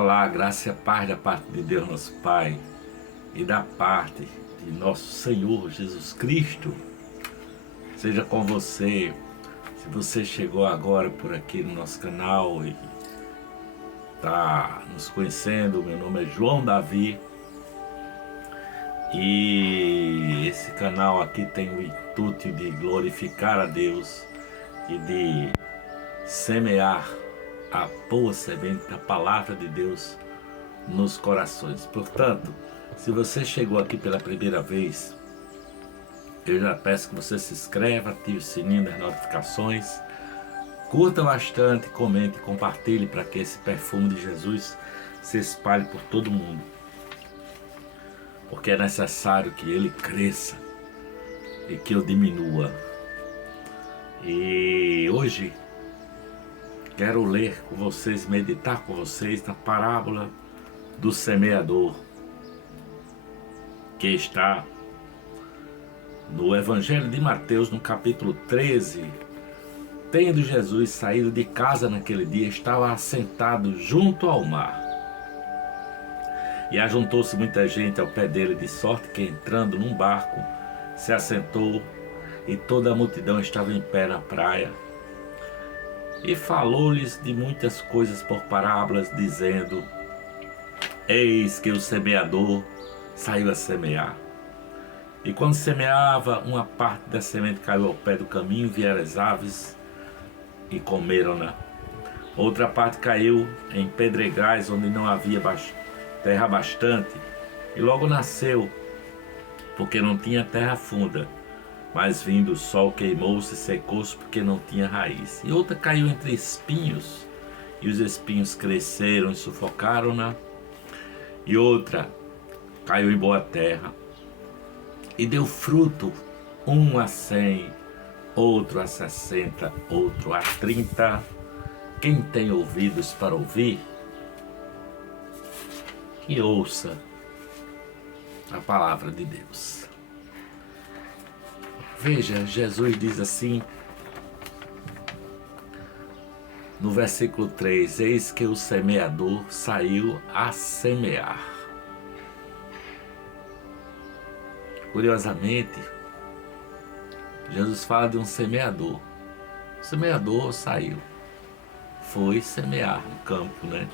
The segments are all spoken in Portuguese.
Olá, graça e a paz da parte de Deus nosso Pai e da parte de nosso Senhor Jesus Cristo seja com você. Se você chegou agora por aqui no nosso canal e está nos conhecendo, meu nome é João Davi e esse canal aqui tem o intuito de glorificar a Deus e de semear a boa semente da palavra de Deus nos corações. Portanto, se você chegou aqui pela primeira vez, eu já peço que você se inscreva, ative o sininho das notificações, curta bastante, comente e compartilhe para que esse perfume de Jesus se espalhe por todo mundo, porque é necessário que ele cresça e que eu diminua. E hoje quero ler com vocês, meditar com vocês na parábola do semeador, que está no Evangelho de Mateus, no capítulo 13. Tendo Jesus saído de casa naquele dia, estava assentado junto ao mar. E ajuntou-se muita gente ao pé dele, de sorte que, entrando num barco, se assentou, e toda a multidão estava em pé na praia. E falou-lhes de muitas coisas por parábolas, dizendo: Eis que o semeador saiu a semear. E quando semeava, uma parte da semente caiu ao pé do caminho, vieram as aves e comeram-na. Outra parte caiu em pedregais, onde não havia terra bastante, e logo nasceu, porque não tinha terra funda. Mas vindo o sol, queimou-se e secou-se, porque não tinha raiz. E outra caiu entre espinhos, e os espinhos cresceram e sufocaram-na. E outra caiu em boa terra, e deu fruto, um a 100, outro a 60, outro a 30. Quem tem ouvidos para ouvir, que ouça a palavra de Deus. Veja, Jesus diz assim, no versículo 3, eis que o semeador saiu a semear. Curiosamente, Jesus fala de um semeador. O semeador saiu, foi semear no campo, né?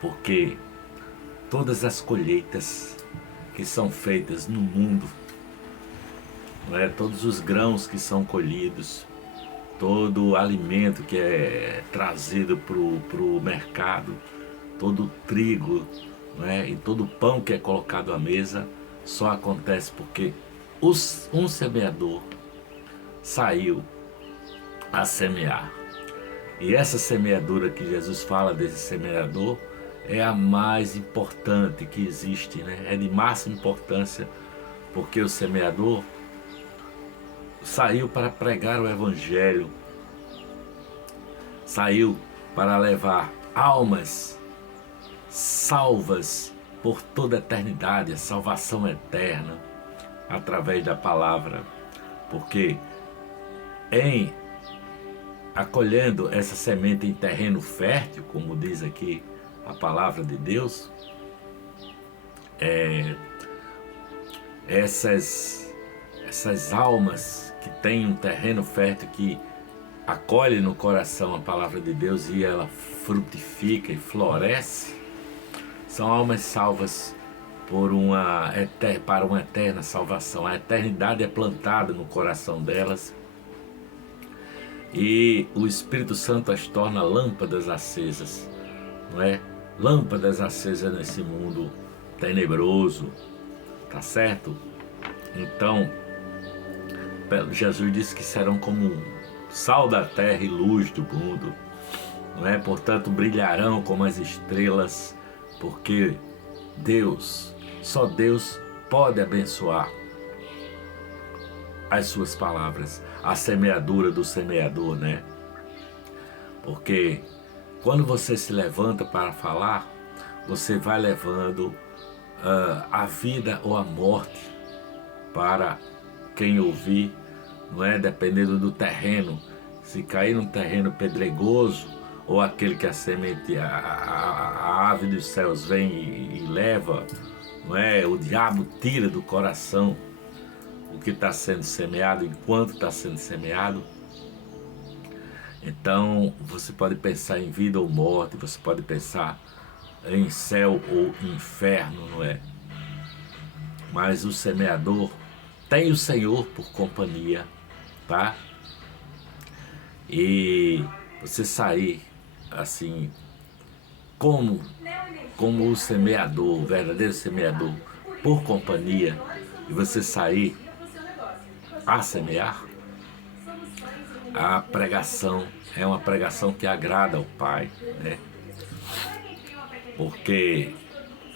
Porque todas as colheitas que são feitas no mundo, né? Todos os grãos que são colhidos, todo o alimento que é trazido para o mercado, todo o trigo, né? E todo o pão que é colocado à mesa, só acontece porque um semeador saiu a semear. E essa semeadura que Jesus fala desse semeador é a mais importante que existe, né? É de máxima importância, porque o semeador saiu para pregar o Evangelho, saiu para levar almas salvas por toda a eternidade, a salvação eterna, através da palavra. Porque em acolhendo essa semente em terreno fértil, como diz aqui a palavra de Deus, essas almas que têm um terreno fértil, que acolhe no coração a palavra de Deus e ela frutifica e floresce, são almas salvas para uma eterna salvação. A eternidade é plantada no coração delas e o Espírito Santo as torna lâmpadas acesas, não é? Lâmpadas acesas nesse mundo tenebroso, tá certo? Então, Jesus disse que serão como sal da terra e luz do mundo, não é? Portanto, brilharão como as estrelas, porque só Deus pode abençoar as suas palavras, a semeadura do semeador, né? Porque quando você se levanta para falar, você vai levando a vida ou a morte para quem ouvir, não é? Dependendo do terreno. Se cair num terreno pedregoso, ou aquele que a semente, a ave dos céus vem e leva, não é? O diabo tira do coração o que está sendo semeado, enquanto está sendo semeado. Então você pode pensar em vida ou morte, você pode pensar em céu ou inferno, não é? Mas o semeador tem o Senhor por companhia, tá? E você sair assim, como o semeador, o verdadeiro semeador, por companhia, e você sair a semear, a pregação é uma pregação que agrada ao Pai, né? Porque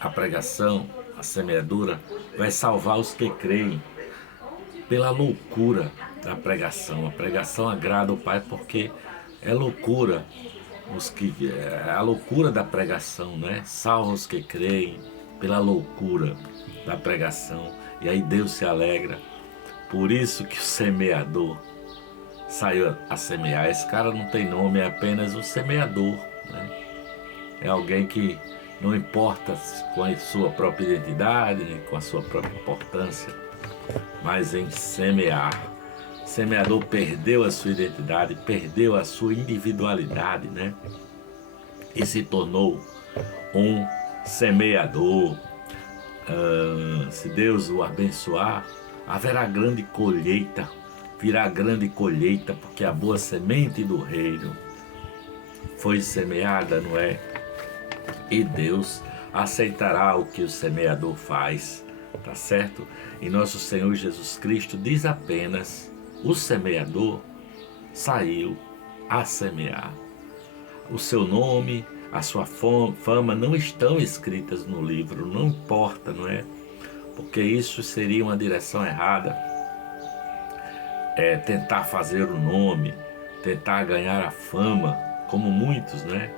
a pregação, a semeadura, vai salvar os que creem pela loucura da pregação. A pregação agrada ao Pai porque é loucura, a loucura da pregação, né? Salva os que creem pela loucura da pregação. E aí Deus se alegra. Por isso que o semeador saiu a semear. Esse cara não tem nome, é apenas o semeador, né? É alguém que não importa com a sua própria identidade, nem com a sua própria importância, mas em semear. O semeador perdeu a sua identidade, perdeu a sua individualidade, né? E se tornou um semeador. Se Deus o abençoar, haverá grande colheita, virá grande colheita, porque a boa semente do reino foi semeada, não é? E Deus aceitará o que o semeador faz, tá certo? E nosso Senhor Jesus Cristo diz apenas: o semeador saiu a semear. O seu nome, a sua fama não estão escritas no livro, não importa, não é? Porque isso seria uma direção errada. Tentar fazer o nome, tentar ganhar a fama, como muitos, né?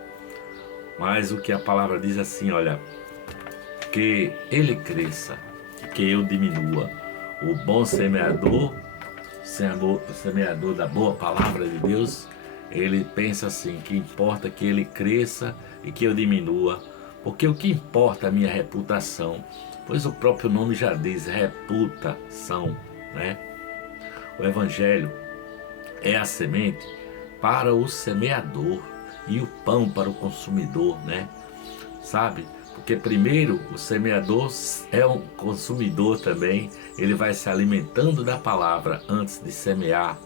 Mas o que a palavra diz assim, olha, que ele cresça, que eu diminua. O bom semeador, o semeador da boa palavra de Deus, ele pensa assim, que importa que ele cresça e que eu diminua, porque o que importa é a minha reputação, pois o próprio nome já diz, reputação, né? O Evangelho é a semente para o semeador e o pão para o consumidor, né? Sabe? Porque primeiro o semeador é um consumidor também, ele vai se alimentando da palavra antes de semear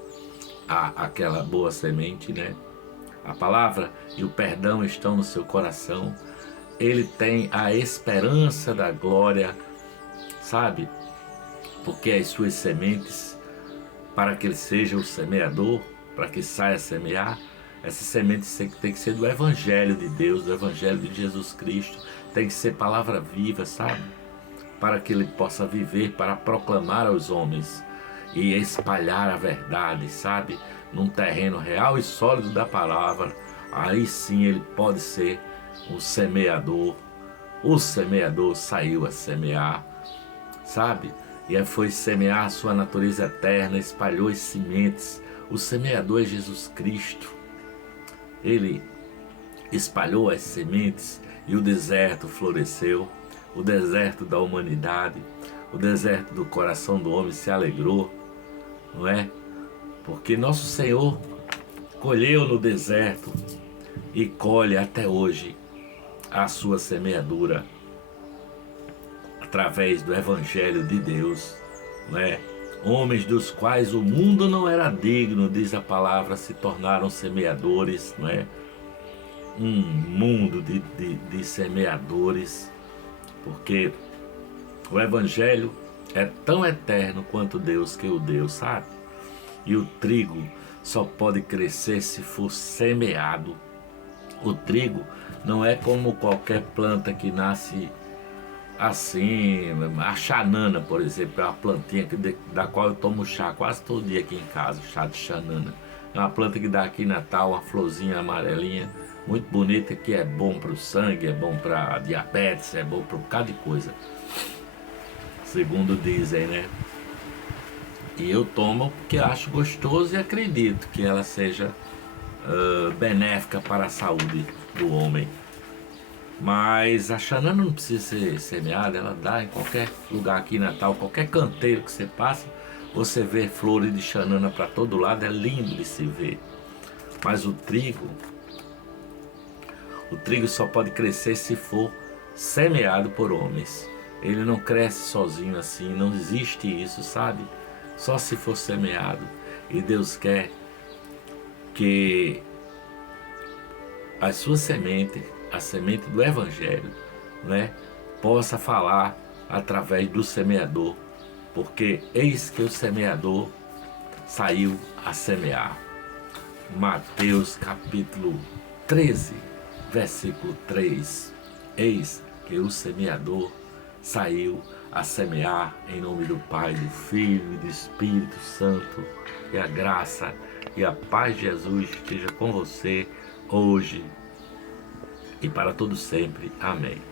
aquela boa semente, né? A palavra e o perdão estão no seu coração, ele tem a esperança da glória, sabe? Porque as suas sementes, para que ele seja o semeador, para que saia a semear, essa semente tem que ser do Evangelho de Deus, do Evangelho de Jesus Cristo, tem que ser palavra viva, sabe? Para que ele possa viver, para proclamar aos homens e espalhar a verdade, sabe? Num terreno real e sólido da palavra, aí sim ele pode ser um semeador. O semeador saiu a semear, sabe? E aí foi semear a sua natureza eterna, espalhou as sementes. O semeador é Jesus Cristo. Ele espalhou as sementes e o deserto floresceu, o deserto da humanidade, o deserto do coração do homem se alegrou, não é? Porque nosso Senhor colheu no deserto e colhe até hoje a sua semeadura através do Evangelho de Deus, não é? Homens dos quais o mundo não era digno, diz a palavra, se tornaram semeadores, não é? Um mundo de semeadores, porque o Evangelho é tão eterno quanto Deus que o deu, sabe? E o trigo só pode crescer se for semeado. O trigo não é como qualquer planta que nasce assim. A xanana, por exemplo, é uma plantinha da qual eu tomo chá quase todo dia aqui em casa, chá de xanana. É uma planta que dá aqui em Natal, uma florzinha amarelinha, muito bonita, que é bom para o sangue, é bom para diabetes, é bom para um bocado de coisa, segundo dizem, né? E eu tomo porque acho gostoso e acredito que ela seja benéfica para a saúde do homem. Mas a xanana não precisa ser semeada, ela dá em qualquer lugar aqui em Natal, qualquer canteiro que você passa, você vê flores de xanana para todo lado, é lindo de se ver. Mas o trigo só pode crescer se for semeado por homens. Ele não cresce sozinho assim, não existe isso, sabe? Só se for semeado. E Deus quer que a sua semente, a semente do Evangelho, né, possa falar através do semeador, porque eis que o semeador saiu a semear. Mateus capítulo 13, versículo 3. Eis que o semeador saiu a semear, em nome do Pai, do Filho e do Espírito Santo. E a graça e a paz de Jesus esteja com você hoje e para todo sempre. Amém.